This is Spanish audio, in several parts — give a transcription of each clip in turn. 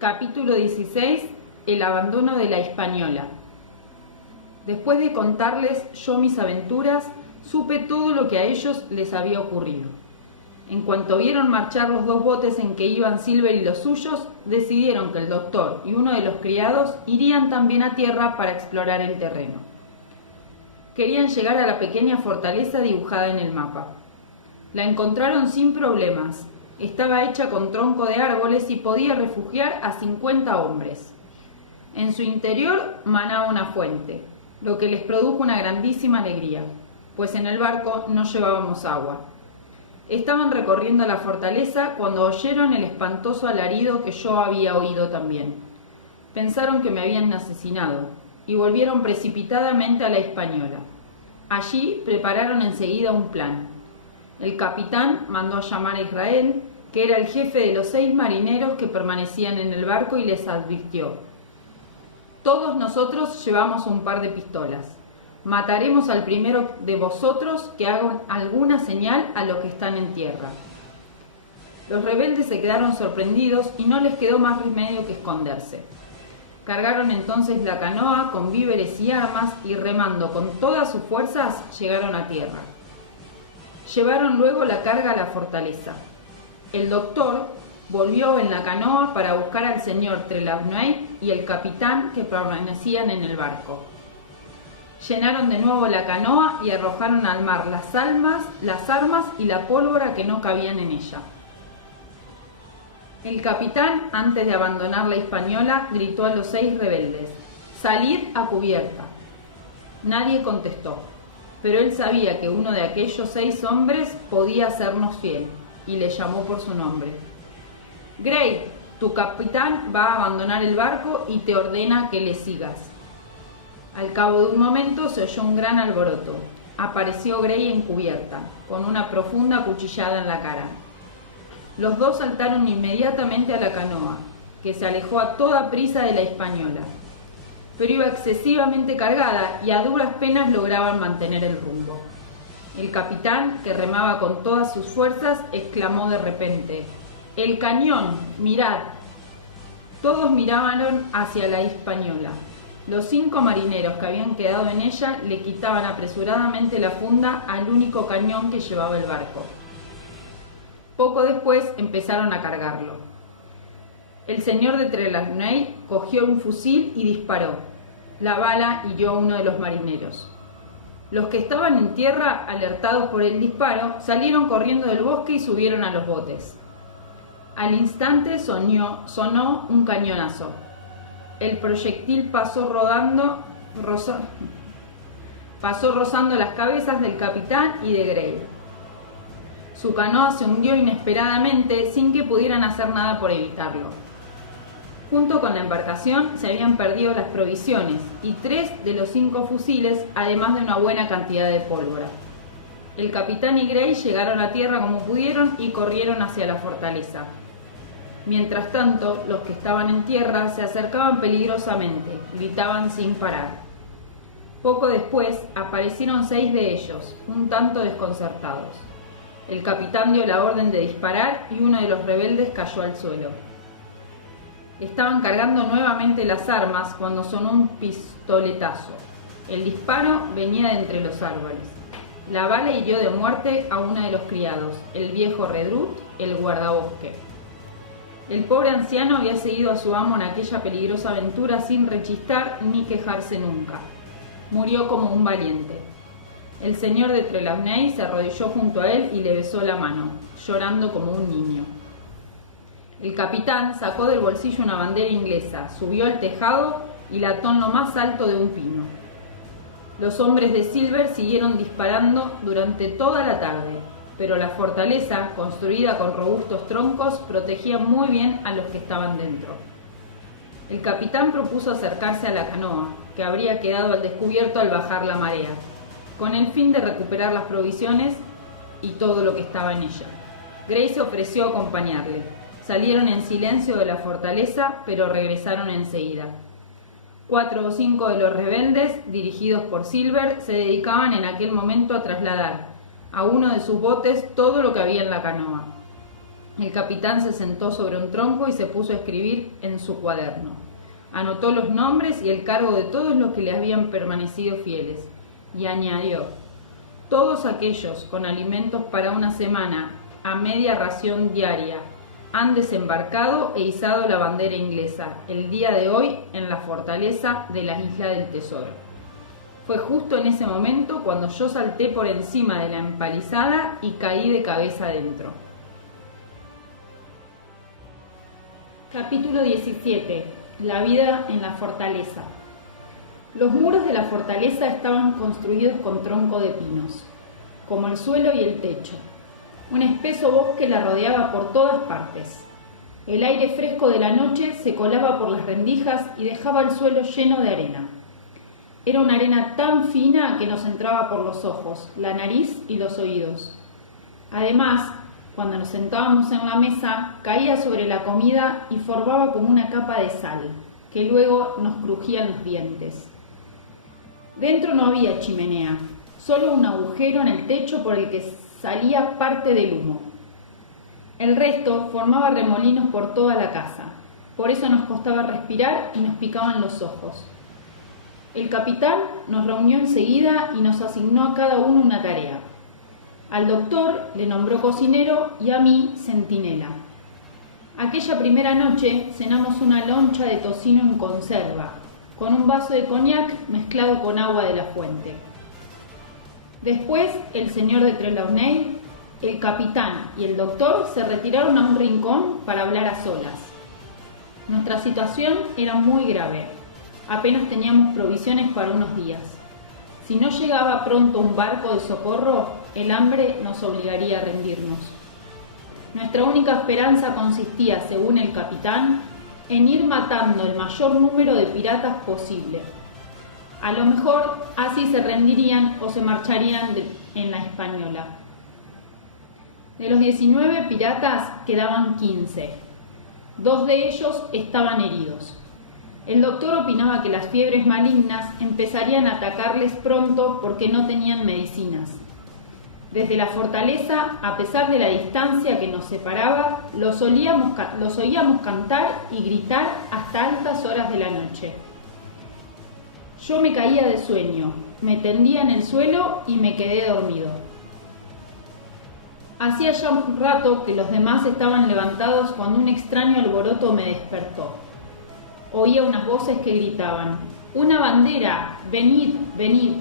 Capítulo 16. El abandono de la Hispaniola. Después de contarles yo mis aventuras, supe todo lo que a ellos les había ocurrido. En cuanto vieron marchar los dos botes en que iban Silver y los suyos, decidieron que el doctor y uno de los criados irían también a tierra para explorar el terreno. Querían llegar a la pequeña fortaleza dibujada en el mapa. La encontraron sin problemas. Estaba hecha con tronco de árboles y podía refugiar a 50 hombres. En su interior manaba una fuente, lo que les produjo una grandísima alegría, pues en el barco no llevábamos agua. Estaban recorriendo la fortaleza cuando oyeron el espantoso alarido que yo había oído también. Pensaron que me habían asesinado y volvieron precipitadamente a la Hispaniola. Allí prepararon enseguida un plan. El capitán mandó a llamar a Israel, que era el jefe de los 6 marineros que permanecían en el barco, y les advirtió: todos nosotros llevamos un par de pistolas. Mataremos al primero de vosotros que haga alguna señal a los que están en tierra. Los rebeldes se quedaron sorprendidos y no les quedó más remedio que esconderse. Cargaron entonces la canoa con víveres y armas y, remando con todas sus fuerzas, llegaron a tierra. Llevaron luego la carga a la fortaleza. El doctor volvió en la canoa para buscar al señor Trelawney y el capitán que permanecían en el barco. Llenaron de nuevo la canoa y arrojaron al mar las armas y la pólvora que no cabían en ella. El capitán, antes de abandonar la Hispaniola, gritó a los 6 rebeldes: «Salid a cubierta». Nadie contestó, pero él sabía que uno de aquellos 6 hombres podía hacernos fiel, y le llamó por su nombre. «Gray, tu capitán va a abandonar el barco y te ordena que le sigas». Al cabo de un momento se oyó un gran alboroto. Apareció Gray en cubierta, con una profunda cuchillada en la cara. Los dos saltaron inmediatamente a la canoa, que se alejó a toda prisa de la Hispaniola, pero iba excesivamente cargada y a duras penas lograban mantener el rumbo. El capitán, que remaba con todas sus fuerzas, exclamó de repente: «¡El cañón! ¡Mirad!». Todos miraban hacia la Hispaniola. Los 5 marineros que habían quedado en ella le quitaban apresuradamente la funda al único cañón que llevaba el barco. Poco después empezaron a cargarlo. El señor de Trelawney cogió un fusil y disparó. La bala hirió a uno de los marineros. Los que estaban en tierra, alertados por el disparo, salieron corriendo del bosque y subieron a los botes. Al instante sonó un cañonazo. El proyectil pasó rozando las cabezas del capitán y de Gray. Su canoa se hundió inesperadamente sin que pudieran hacer nada por evitarlo. Junto con la embarcación se habían perdido las provisiones y 3 de los 5 fusiles, además de una buena cantidad de pólvora. El capitán y Gray llegaron a tierra como pudieron y corrieron hacia la fortaleza. Mientras tanto, los que estaban en tierra se acercaban peligrosamente, gritaban sin parar. Poco después aparecieron 6 de ellos, un tanto desconcertados. El capitán dio la orden de disparar y uno de los rebeldes cayó al suelo. Estaban cargando nuevamente las armas cuando sonó un pistoletazo. El disparo venía de entre los árboles. La bala hirió de muerte a uno de los criados, el viejo Redruth, el guardabosque. El pobre anciano había seguido a su amo en aquella peligrosa aventura sin rechistar ni quejarse nunca. Murió como un valiente. El señor de Trelawney se arrodilló junto a él y le besó la mano, llorando como un niño. El capitán sacó del bolsillo una bandera inglesa, subió al tejado y la ató en lo más alto de un pino. Los hombres de Silver siguieron disparando durante toda la tarde, pero la fortaleza, construida con robustos troncos, protegía muy bien a los que estaban dentro. El capitán propuso acercarse a la canoa, que habría quedado al descubierto al bajar la marea, con el fin de recuperar las provisiones y todo lo que estaba en ella. Gray se ofreció a acompañarle. Salieron en silencio de la fortaleza, pero regresaron enseguida. 4 o 5 de los rebeldes, dirigidos por Silver, se dedicaban en aquel momento a trasladar a uno de sus botes todo lo que había en la canoa. El capitán se sentó sobre un tronco y se puso a escribir en su cuaderno. Anotó los nombres y el cargo de todos los que le habían permanecido fieles, y añadió: todos aquellos con alimentos para una semana a media ración diaria han desembarcado e izado la bandera inglesa el día de hoy en la fortaleza de la Isla del Tesoro. Fue justo en ese momento cuando yo salté por encima de la empalizada y caí de cabeza adentro. Capítulo 17. La vida en la fortaleza. Los muros de la fortaleza estaban construidos con tronco de pinos, como el suelo y el techo. Un espeso bosque la rodeaba por todas partes. El aire fresco de la noche se colaba por las rendijas y dejaba el suelo lleno de arena. Era una arena tan fina que nos entraba por los ojos, la nariz y los oídos. Además, cuando nos sentábamos en la mesa, caía sobre la comida y formaba como una capa de sal, que luego nos crujía en los dientes. Dentro no había chimenea, solo un agujero en el techo por el que salía parte del humo. El resto formaba remolinos por toda la casa, por eso nos costaba respirar y nos picaban los ojos. El capitán nos reunió enseguida y nos asignó a cada uno una tarea. Al doctor le nombró cocinero y a mí centinela. Aquella primera noche cenamos una loncha de tocino en conserva, con un vaso de coñac mezclado con agua de la fuente. Después, el señor de Trelawney, el capitán y el doctor se retiraron a un rincón para hablar a solas. Nuestra situación era muy grave. Apenas teníamos provisiones para unos días. Si no llegaba pronto un barco de socorro, el hambre nos obligaría a rendirnos. Nuestra única esperanza consistía, según el capitán, en ir matando el mayor número de piratas posible. A lo mejor así se rendirían o se marcharían en la Española. De los 19 piratas quedaban 15. 2 de ellos estaban heridos. El doctor opinaba que las fiebres malignas empezarían a atacarles pronto porque no tenían medicinas. Desde la fortaleza, a pesar de la distancia que nos separaba, los oíamos cantar y gritar hasta altas horas de la noche. Yo me caía de sueño, me tendía en el suelo y me quedé dormido. Hacía ya un rato que los demás estaban levantados cuando un extraño alboroto me despertó. Oía unas voces que gritaban: ¡una bandera! ¡Venid, venid!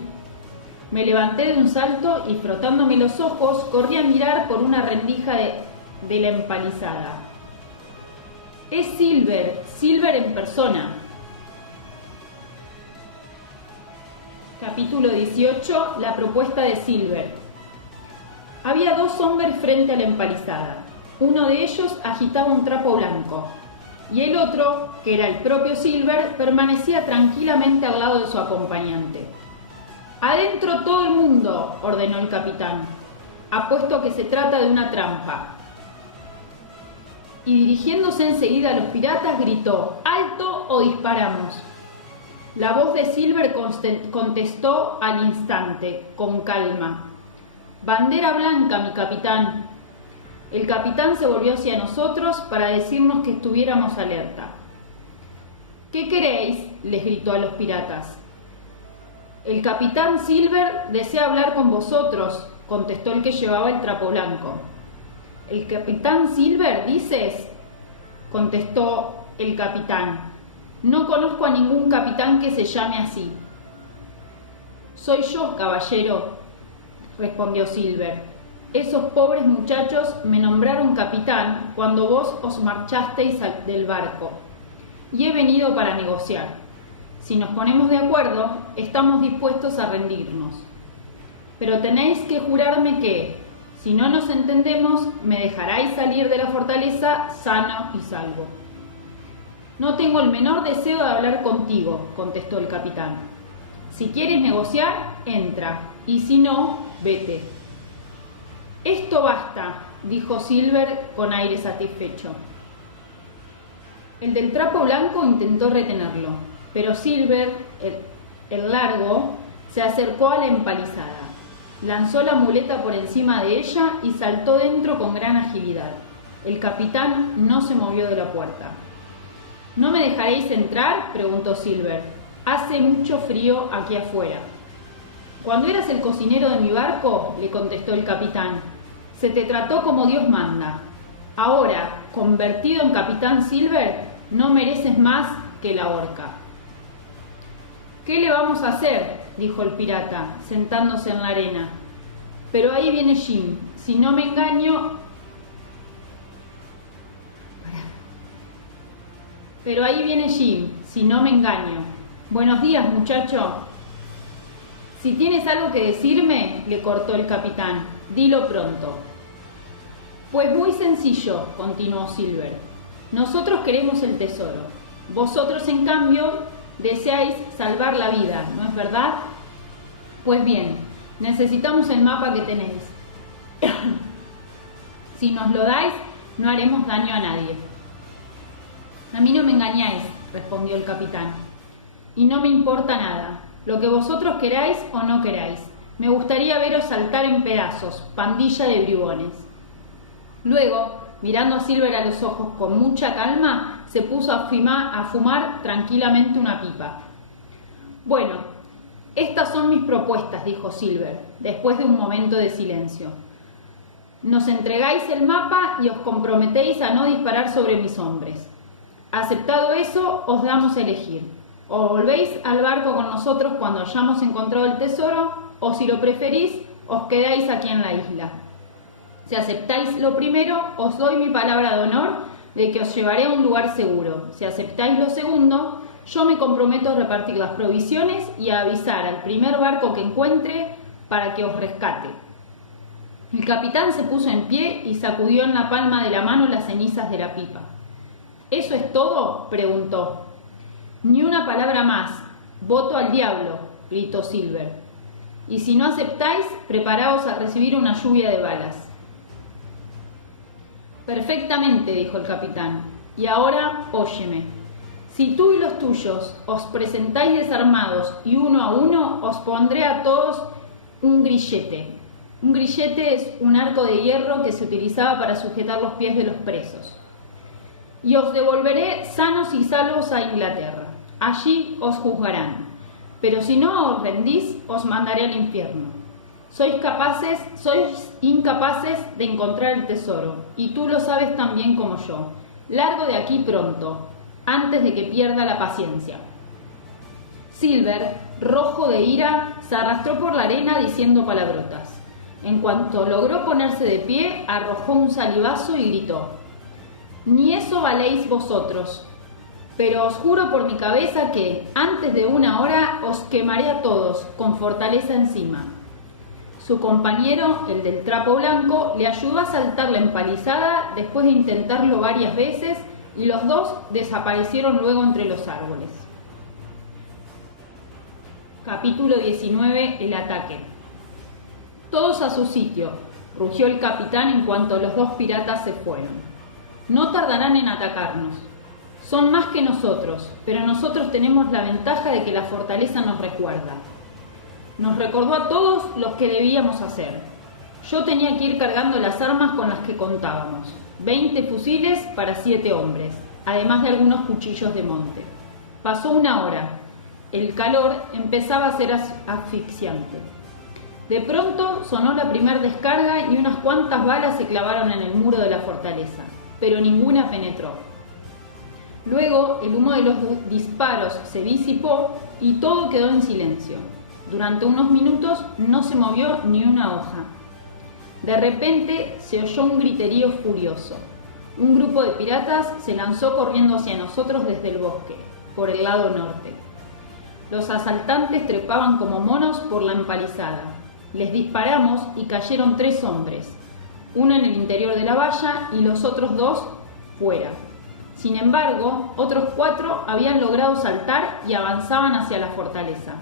Me levanté de un salto y, frotándome los ojos, corrí a mirar por una rendija de la empalizada. ¡Es Silver! ¡Silver en persona! Capítulo 18. La propuesta de Silver. Había 2 hombres frente a la empalizada. Uno de ellos agitaba un trapo blanco, y el otro, que era el propio Silver, permanecía tranquilamente al lado de su acompañante. «¡Adentro todo el mundo!», ordenó el capitán. «Apuesto a que se trata de una trampa». Y dirigiéndose enseguida a los piratas, gritó: «¡Alto o disparamos!». La voz de Silver contestó al instante, con calma: «Bandera blanca, mi capitán». El capitán se volvió hacia nosotros para decirnos que estuviéramos alerta. «¿Qué queréis?», les gritó a los piratas. «El capitán Silver desea hablar con vosotros», contestó el que llevaba el trapo blanco. «¿El capitán Silver, dices?», contestó el capitán. «No conozco a ningún capitán que se llame así». «Soy yo, caballero», respondió Silver. «Esos pobres muchachos me nombraron capitán cuando vos os marchasteis del barco, y he venido para negociar. Si nos ponemos de acuerdo, estamos dispuestos a rendirnos. Pero tenéis que jurarme que, si no nos entendemos, me dejaráis salir de la fortaleza sano y salvo». «No tengo el menor deseo de hablar contigo», contestó el capitán. «Si quieres negociar, entra, y si no, vete». «Esto basta», dijo Silver con aire satisfecho. El del trapo blanco intentó retenerlo, pero Silver, el largo, se acercó a la empalizada, lanzó la muleta por encima de ella y saltó dentro con gran agilidad. El capitán no se movió de la puerta. ¿No me dejaréis entrar?, preguntó Silver. Hace mucho frío aquí afuera. Cuando eras el cocinero de mi barco, le contestó el capitán, se te trató como Dios manda. Ahora, convertido en capitán Silver, no mereces más que la horca. ¿Qué le vamos a hacer?, dijo el pirata, sentándose en la arena. Pero ahí viene Jim. Si no me engaño... Pero ahí viene Jim, si no me engaño. Buenos días, muchacho. Si tienes algo que decirme, le cortó el capitán, dilo pronto. Pues muy sencillo, continuó Silver. Nosotros queremos el tesoro. Vosotros, en cambio, deseáis salvar la vida, ¿no es verdad? Pues bien, necesitamos el mapa que tenéis. Si nos lo dais, no haremos daño a nadie. A mí no me engañáis, respondió el capitán, y no me importa nada, lo que vosotros queráis o no queráis. Me gustaría veros saltar en pedazos, pandilla de bribones. Luego, mirando a Silver a los ojos con mucha calma, se puso a fumar tranquilamente una pipa. Bueno, estas son mis propuestas, dijo Silver, después de un momento de silencio. Nos entregáis el mapa y os comprometéis a no disparar sobre mis hombres. Aceptado eso, os damos a elegir. O volvéis al barco con nosotros cuando hayamos encontrado el tesoro, o si lo preferís, os quedáis aquí en la isla. Si aceptáis lo primero, os doy mi palabra de honor de que os llevaré a un lugar seguro. Si aceptáis lo segundo, yo me comprometo a repartir las provisiones y a avisar al primer barco que encuentre para que os rescate. El capitán se puso en pie y sacudió en la palma de la mano las cenizas de la pipa. ¿Eso es todo?, preguntó. Ni una palabra más. Voto al diablo, gritó Silver. Y si no aceptáis, preparaos a recibir una lluvia de balas. Perfectamente, dijo el capitán. Y ahora, óyeme. Si tú y los tuyos os presentáis desarmados y uno a uno, os pondré a todos un grillete. Un grillete es un arco de hierro que se utilizaba para sujetar los pies de los presos. Y os devolveré sanos y salvos a Inglaterra. Allí os juzgarán. Pero si no os rendís, os mandaré al infierno. Sois incapaces de encontrar el tesoro, y tú lo sabes tan bien como yo. Largo de aquí pronto, antes de que pierda la paciencia. Silver, rojo de ira, se arrastró por la arena diciendo palabrotas. En cuanto logró ponerse de pie, arrojó un salivazo y gritó: «Ni eso valéis vosotros, pero os juro por mi cabeza que, antes de una hora, os quemaré a todos, con fortaleza encima». Su compañero, el del trapo blanco, le ayudó a saltar la empalizada después de intentarlo varias veces, y los dos desaparecieron luego entre los árboles. Capítulo 19. El ataque. Todos a su sitio, rugió el capitán en cuanto los dos piratas se fueron. No tardarán en atacarnos. Son más que nosotros, pero nosotros tenemos la ventaja de que la fortaleza nos recuerda. Nos recordó a todos los que debíamos hacer. Yo tenía que ir cargando las armas con las que contábamos. 20 fusiles para 7 hombres, además de algunos cuchillos de monte. Pasó una hora. El calor empezaba a ser asfixiante. De pronto sonó la primera descarga y unas cuantas balas se clavaron en el muro de la fortaleza, pero ninguna penetró. Luego el humo de los disparos se disipó y todo quedó en silencio. Durante unos minutos no se movió ni una hoja. De repente se oyó un griterío furioso. Un grupo de piratas se lanzó corriendo hacia nosotros desde el bosque, por el lado norte. Los asaltantes trepaban como monos por la empalizada. Les disparamos y cayeron 3 hombres, uno en el interior de la valla y los otros 2 fuera. Sin embargo, otros 4 habían logrado saltar y avanzaban hacia la fortaleza.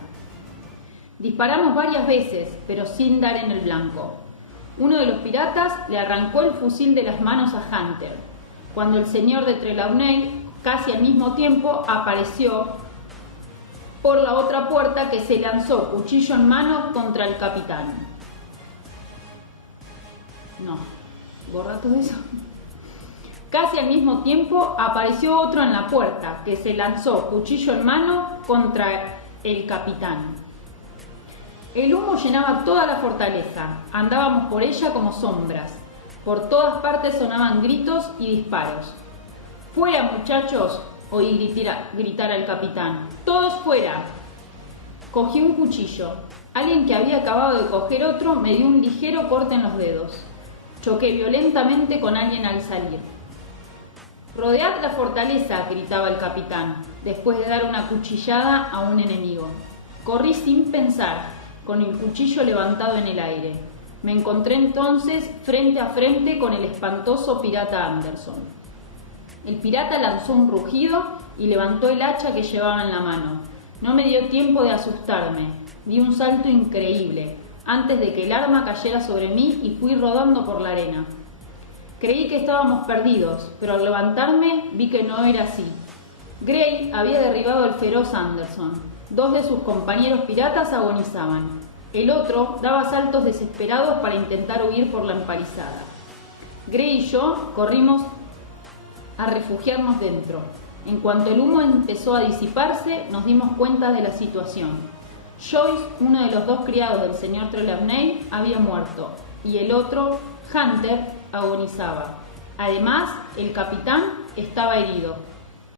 Disparamos varias veces, pero sin dar en el blanco. Uno de los piratas le arrancó el fusil de las manos a Hunter, cuando el señor de Trelawney, casi al mismo tiempo, apareció por la otra puerta, que se lanzó cuchillo en mano contra el capitán. No, borra todo eso. Casi al mismo tiempo apareció otro en la puerta, que se lanzó cuchillo en mano contra el capitán. El humo llenaba toda la fortaleza, andábamos por ella como sombras. Por todas partes sonaban gritos y disparos. ¡Fuera, muchachos!, oí gritar al capitán. ¡Todos fuera! Cogí un cuchillo. Alguien que había acabado de coger otro me dio un ligero corte en los dedos. Choqué violentamente con alguien al salir. «Rodead la fortaleza», gritaba el capitán, después de dar una cuchillada a un enemigo. Corrí sin pensar, con el cuchillo levantado en el aire. Me encontré entonces frente a frente con el espantoso pirata Anderson. El pirata lanzó un rugido y levantó el hacha que llevaba en la mano. No me dio tiempo de asustarme. Di un salto increíble, antes de que el arma cayera sobre mí, y fui rodando por la arena. Creí que estábamos perdidos, pero al levantarme vi que no era así. Gray había derribado al feroz Anderson. 2 de sus compañeros piratas agonizaban. El otro daba saltos desesperados para intentar huir por la empalizada. Gray y yo corrimos a refugiarnos dentro. En cuanto el humo empezó a disiparse, nos dimos cuenta de la situación. Joyce, uno de los 2 criados del señor Trelawney, había muerto, y el otro, Hunter, agonizaba. Además, el capitán estaba herido.